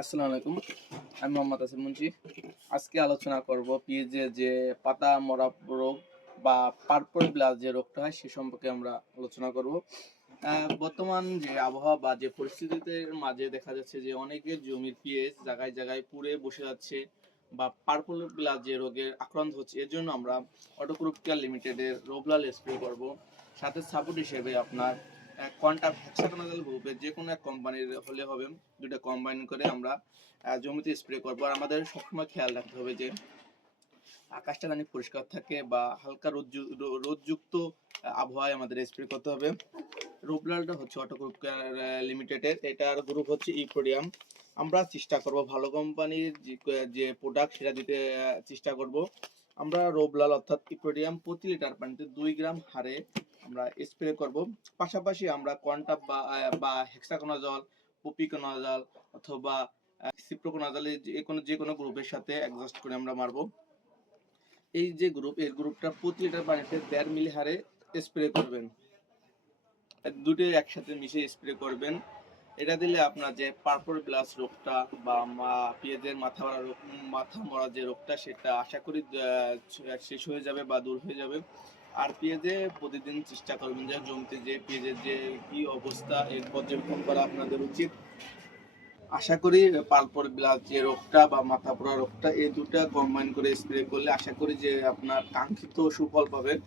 আসসালামু আলাইকুম। আমি মোহাম্মদ আসিফ মুন্সি। আজকে আলোচনা করব পেঁয়াজের যে পাতা মরা রোগ বা পার্পল ব্লাস্ট যে রোগটা হয় সে সম্পর্কে আমরা আলোচনা করব। বর্তমান যে আবহাওয়া বা যে পরিস্থিতিতে মাঝে দেখা যাচ্ছে যে অনেকের জমির পেঁয়াজ জায়গায় জায়গায় পুড়ে বসে যাচ্ছে বা পার্পল ব্লাস্ট যে রোগে আক্রান্ত হচ্ছে। এর জন্য আমরা অটোক্রপ কেয়ার লিমিটেডের রোভলাল স্প্রে করব। সাথে সাপোর্ট হিসেবে আপনার কোয়ান্টাম হেক্সাকোনাজল গ্রুপের যে কোনো এক কোম্পানির হলে হবে। দুটো কম্বাইন করে আমরা জমিতে স্প্রে করবো। আর আমাদের সবসময় খেয়াল রাখতে হবে যে আকাশটা জানি পরিষ্কার থাকে বা হালকা রোদযুক্ত আবহাওয়ায় আমাদের স্প্রে করতে হবে। রোভলালটা হচ্ছে অটোক্রপ কেয়ার লিমিটেডের, এটার গ্রুপ হচ্ছে ইপ্রোডিয়াম। আমরা চেষ্টা করব ভালো কোম্পানির যে প্রোডাক্ট সেটা দিতে চেষ্টা করব। আমরা রোভলাল অর্থাৎ ইপ্রোডিয়াম প্রতি লিটার পানিতে 2 গ্রাম হারে আমরা স্প্রে করব। পাশাপাশি আমরা কন্টাপ বা হেক্সাকোনাজল, প্রপিকোনাজল অথবা সিপ্রোকোনাজলের যে কোনো গ্রুপের সাথে অ্যাডজাস্ট করে আমরা মারবো। এই যে গ্রুপ, এই গ্রুপটা প্রতি লিটার পানিতে 1.5 মিলি হারে স্প্রে করবেন। দুটোই একসাথে মিশিয়ে স্প্রে করবেন। এটা দিলে আপনার যে পার্পল ব্লাস্ট রোগটা বা পেঁয়াজের মাথা মরা যে রোগটা সেটা আশা করি শেষ হয়ে যাবে বা দূর হয়ে যাবে। আর পেঁয়াজে প্রতিদিন চেষ্টা করবেন যে জমিতে যে পেঁয়াজের যে কি অবস্থা এর পর্যবেক্ষণ করা আপনাদের উচিত। আশা করি পার্পল ব্লাস্ট যে রোগটা বা মাথা পোড়া রোগটা এই দুটা কম্বাইন করে স্প্রে করলে আশা করি যে আপনার কাঙ্ক্ষিত সুফল পাবেন।